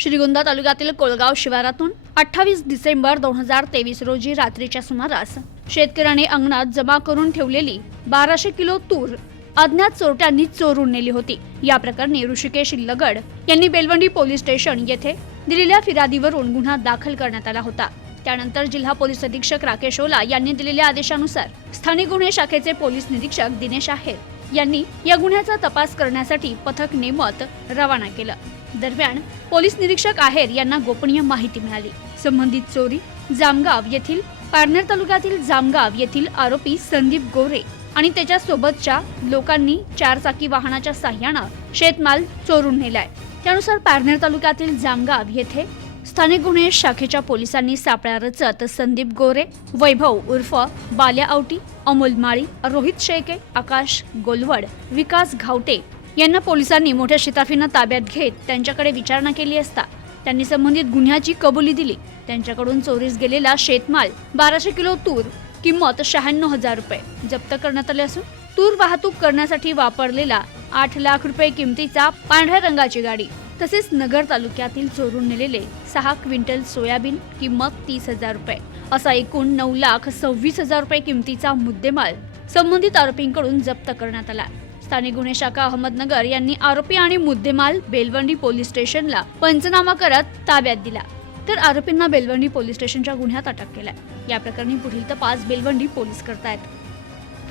श्रीगोंदा तालुक्यातील कोळगाव शिवारातून अठ्ठावीस डिसेंबर दोन हजार तेवीस रोजी रात्रीच्या सुमारास शेतकऱ्याने अंगणात जमा करून ठेवलेली बाराशे किलो तूर अज्ञात चोरट्यांनी चोरून नेली होती. या प्रकरणी ऋषिकेश लगड यांनी बेलवंडी पोलीस स्टेशन येथे दिलेल्या फिर्यादीवरून गुन्हा दाखल करण्यात आला होता. त्यानंतर जिल्हा पोलीस अधीक्षक राकेश ओला यांनी दिलेल्या आदेशानुसार स्थानिक गुन्हे शाखेचे पोलीस निरीक्षक दिनेश आहेर यांनी या गुन्ह्याचा तपास करण्यासाठी पथक नेमत रवाना केलं. दरम्यान पोलीस निरीक्षक आहेर यांना गोपनीय माहिती मिळाली. संबंधित चोरी जामगाव येथील पारनेर तालुक्यातील जामगाव येथील आरोपी संदीप गोरे आणि त्याच्या सोबतच्या लोकांनी चारचाकी वाहनाच्या साह्यानं शेतमाल चोरून नेलाय. त्यानुसार पारनेर तालुक्यातील जामगाव येथे स्थानिक गुन्हे शाखेच्या पोलिसांनी सापळा रचत संदीप गोरे वैभव उर्फ बाल्या आवटी अमोल माळी रोहित शेके आकाश गोलवड विकास घावटे यांना पोलिसांनी मोठ्या शिताफीनं ताब्यात घेत त्यांच्याकडे विचारणा केली असता त्यांनी संबंधित गुन्ह्याची कबुली दिली. त्यांच्याकडून चोरीस गेलेला शेतमाल बाराशे किलो तूर किंमत शहाण्णव हजार रुपये जप्त करण्यात आले असून तूर वाहतूक करण्यासाठी वापरलेला आठ लाख रुपये किमतीचा पांढऱ्या रंगाची गाडी तसेच नगर तालुक्यातील चोरून नेलेले सहा क्विंटल सोयाबीन किंमत तीस हजार रुपये असा एकूण नऊ लाख सव्वीस हजार रुपये किमतीचा मुद्देमाल संबंधित आरोपींकडून जप्त करण्यात आला. स्थानिक गुन्हे शाखा अहमदनगर यांनी आरोपी आणि मुद्देमाल बेलवंडी पोलीस स्टेशनला पंचनामा करत ताब्यात दिला. तर आरोपींना बेलवंडी पोलीस स्टेशनच्या गुन्ह्यात अटक केलाय. या प्रकरणी पुढील तपास बेलवंडी पोलीस करतायत.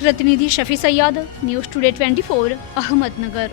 प्रतिनिधी Shafi Sayyad news today twenty four Ahmednagar.